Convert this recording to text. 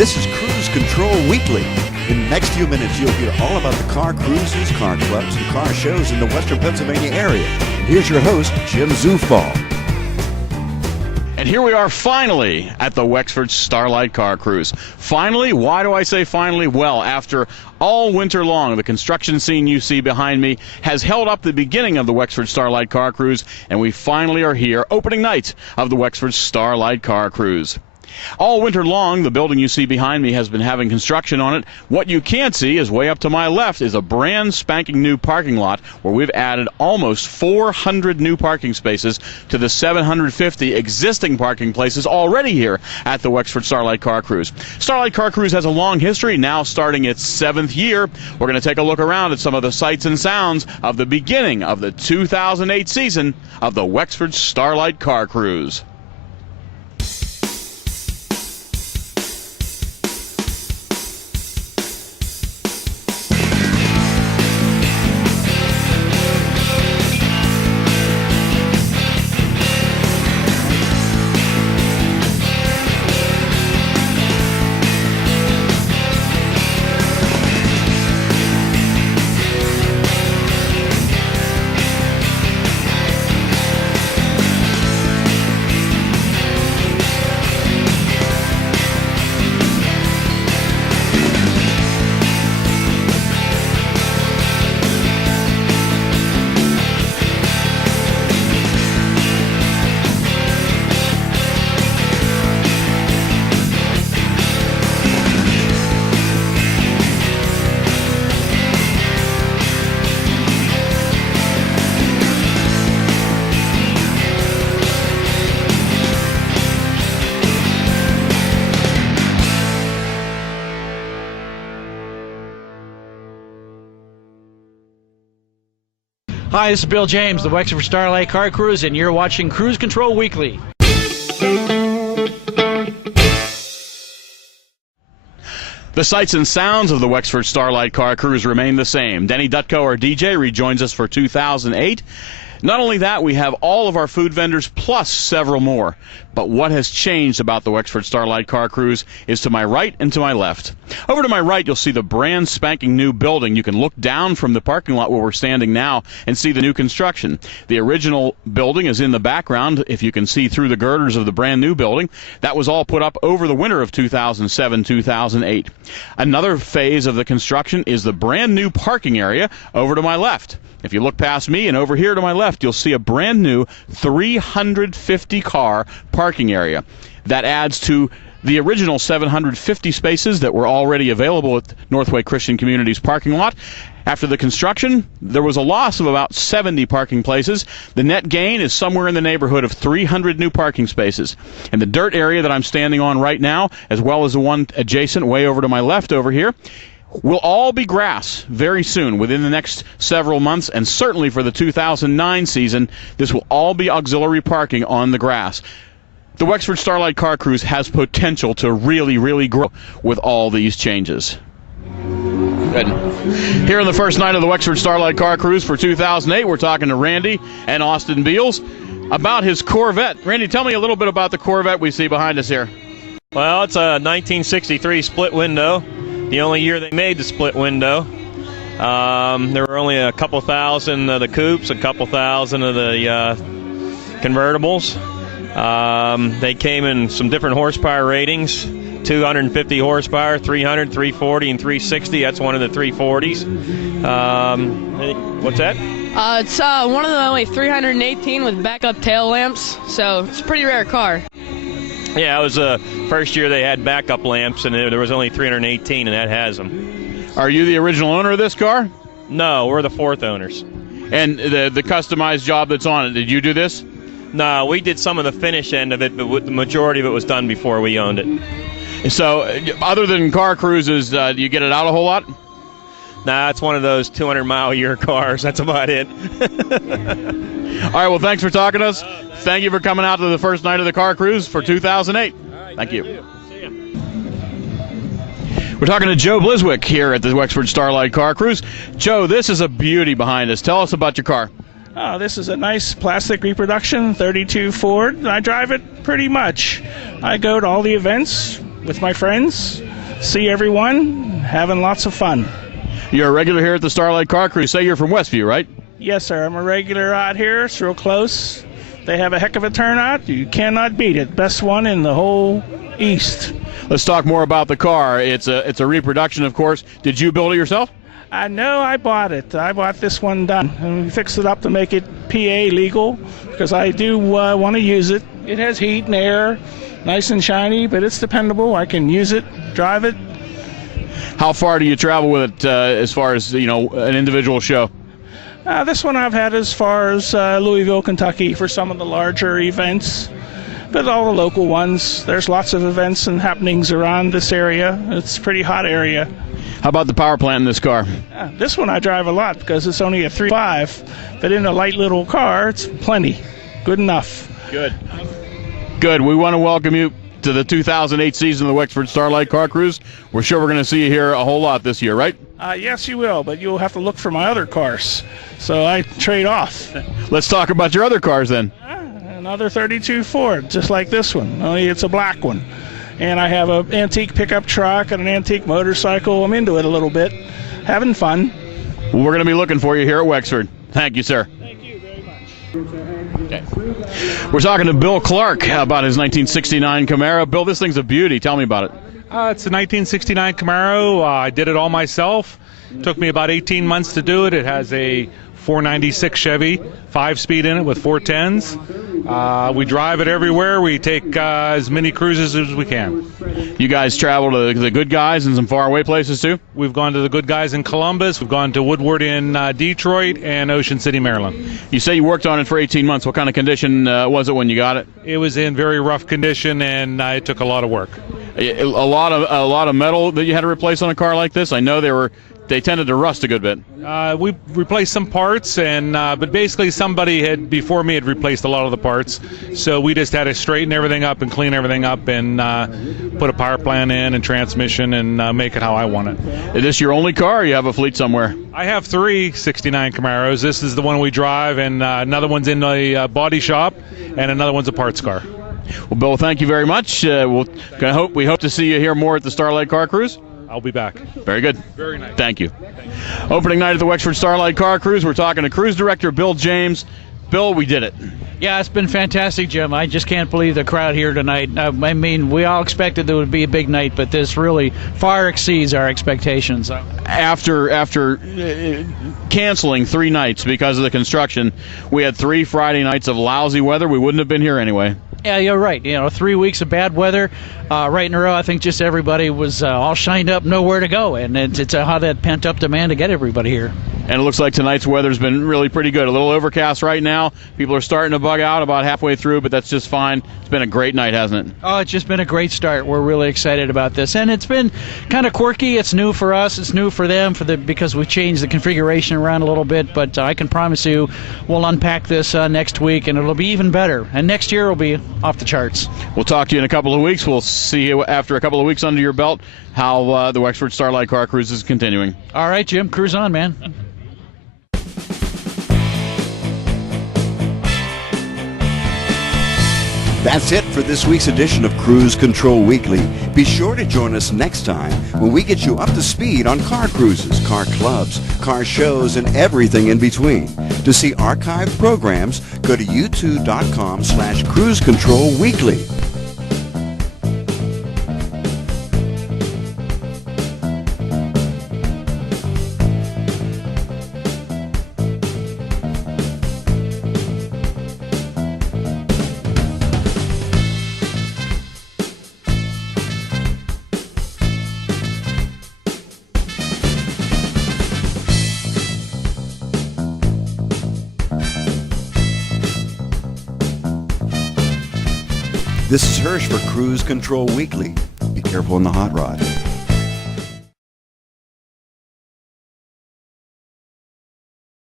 This is Cruise Control Weekly. In the next few minutes, you'll hear all about the car cruises, car clubs, and car shows in the Western Pennsylvania area. And here's your host, Jim Zufall. And here we are finally at the Wexford Starlite Car Cruise. Finally? Why do I say finally? Well, after all winter long, the construction scene you see behind me has held up the beginning of the Wexford Starlite Car Cruise, and we finally are here, opening night of the Wexford Starlite Car Cruise. All winter long, the building you see behind me has been having construction on it. What you can't see is way up to my left is a brand spanking new parking lot where we've added almost 400 new parking spaces to the 750 existing parking places already here at the Wexford Starlite Car Cruise. Starlite Car Cruise has a long history, now starting its 7th year. We're going to take a look around at some of the sights and sounds of the beginning of the 2008 season of the Wexford Starlite Car Cruise. Hi, this is Bill James, the Wexford Starlite Car Cruise, and you're watching Cruise Control Weekly. The sights and sounds of the Wexford Starlite Car Cruise remain the same. Denny Dutko, our DJ, rejoins us for 2008. Not only that, we have all of our food vendors plus several more. But what has changed about the Wexford Starlite Car Cruise is to my right and to my left. Over to my right, you'll see the brand spanking new building. You can look down from the parking lot where we're standing now and see the new construction. The original building is in the background, if you can see through the girders of the brand new building. That was all put up over the winter of 2007-2008. Another phase of the construction is the brand new parking area over to my left. If you look past me and over here to my left, you'll see a brand new 350-car parking area. That adds to the original 750 spaces that were already available at Northway Christian Community's parking lot. After the construction, there was a loss of about 70 parking places. The net gain is somewhere in the neighborhood of 300 new parking spaces. And the dirt area that I'm standing on right now, as well as the one adjacent way over to my left over here, will all be grass very soon, within the next several months, and certainly for the 2009 season, this will all be auxiliary parking on the grass. The Wexford Starlite Car Cruise has potential to really, really grow with all these changes. Good. Here on the first night of the Wexford Starlite Car Cruise for 2008, we're talking to Randy and Austin Beals about his Corvette. Randy, tell me a little bit about the Corvette we see behind us here. Well, it's a 1963 split window. The only year they made the split window. There were only a couple thousand of the coupes, a couple thousand of the convertibles. They came in some different horsepower ratings, 250 horsepower, 300, 340, and 360. That's one of the 340s. What's that? It's one of the only 318 with backup tail lamps, so it's a pretty rare car. Yeah, it was the first year they had backup lamps, and there was only 318, and that has them. Are you the original owner of this car? No, we're the fourth owners. And the customized job that's on it, did you do this? No, we did some of the finish end of it, but the majority of it was done before we owned it. So, other than car cruises, do you get it out a whole lot? Nah, it's one of those 200-mile-a-year cars. That's about it. All right, well, thanks for talking to us. Thank you for coming out to the first night of the car cruise for 2008. Thank you. See ya. We're talking to Joe Bliswick here at the Wexford Starlite Car Cruise. Joe, this is a beauty behind us. Tell us about your car. This is a nice plastic reproduction 32 Ford. I drive it pretty much. I go to all the events with my friends. see everyone, having lots of fun. You're a regular here at the Starlite Car Cruise. Say you're from Westview, right? Yes, sir. I'm a regular out here. It's real close. They have a heck of a turnout. You cannot beat it. Best one in the whole East. Let's talk more about the car. It's a reproduction, of course. Did you build it yourself? No, I bought it. I bought this one done. And we fixed it up to make it PA legal because I do want to use it. It has heat and air, nice and shiny, but it's dependable. I can use it, drive it. How far do you travel with it as far as, an individual show? This one I've had as far as Louisville, Kentucky for some of the larger events. But all the local ones, there's lots of events and happenings around this area. It's a pretty hot area. How about the power plant in this car? This one I drive a lot because it's only a 3.5, but in a light little car, it's plenty. Good enough. Good. Good. We want to welcome you to the 2008 season of the Wexford Starlite Car Cruise. We're sure we're going to see you here a whole lot this year, right? Yes, you will, but you'll have to look for my other cars. So I trade off. Let's talk about your other cars then. Another 32 Ford, just like this one, only it's a black one. And I have an antique pickup truck and an antique motorcycle. I'm into it a little bit, having fun. Well, we're going to be looking for you here at Wexford. Thank you, sir. Thank you very much. Okay. We're talking to Bill Clark about his 1969 Camaro. Bill, this thing's a beauty. Tell me about it. It's a 1969 Camaro. I did it all myself. Took me about 18 months to do it. It has a 496 Chevy, 5-speed in it with 410s. We drive it everywhere. We take as many cruises as we can. You guys travel to the Good Guys and some faraway places too? We've gone to the Good Guys in Columbus. We've gone to Woodward in Detroit and Ocean City, Maryland. You say you worked on it for 18 months. What kind of condition was it when you got it? It was in very rough condition, and it took a lot of work. A lot of metal that you had to replace on a car like this? I know they tended to rust a good bit. We replaced some parts, but basically somebody before me had replaced a lot of the parts. So we just had to straighten everything up and clean everything up and put a power plant in and transmission and make it how I want it. Is this your only car or you have a fleet somewhere? I have 3 69 Camaros. This is the one we drive, and another one's in the body shop, and another one's a parts car. Well, Bill, thank you very much. We hope to see you here more at the Starlite Car Cruise. I'll be back. Very good. Very nice. Thank you. Opening night at the Wexford Starlite Car Cruise. We're talking to Cruise Director Bill James. Bill, we did it. Yeah, it's been fantastic, Jim. I just can't believe the crowd here tonight. I mean, we all expected there would be a big night, but this really far exceeds our expectations. After canceling 3 nights because of the construction, we had 3 Friday nights of lousy weather. We wouldn't have been here anyway. Yeah, you're right. 3 weeks of bad weather right in a row. I think just everybody was all shined up, nowhere to go, and it's how that pent-up demand to get everybody here. And it looks like tonight's weather's been really pretty good. A little overcast right now. People are starting to bug out about halfway through, but that's just fine. It's been a great night, hasn't it? Oh, it's just been a great start. We're really excited about this. And it's been kind of quirky. It's new for us. It's new for them because we changed the configuration around a little bit. But I can promise you we'll unpack this next week, and it'll be even better. And next year will be off the charts. We'll talk to you in a couple of weeks. We'll see you after a couple of weeks under your belt how the Wexford Starlite Car Cruise is continuing. All right, Jim. Cruise on, man. That's it for this week's edition of Cruise Control Weekly. Be sure to join us next time when we get you up to speed on car cruises, car clubs, car shows, and everything in between. To see archived programs, go to youtube.com/Cruise Control Weekly. This is Hirsch for Cruise Control Weekly. Be careful in the hot rod.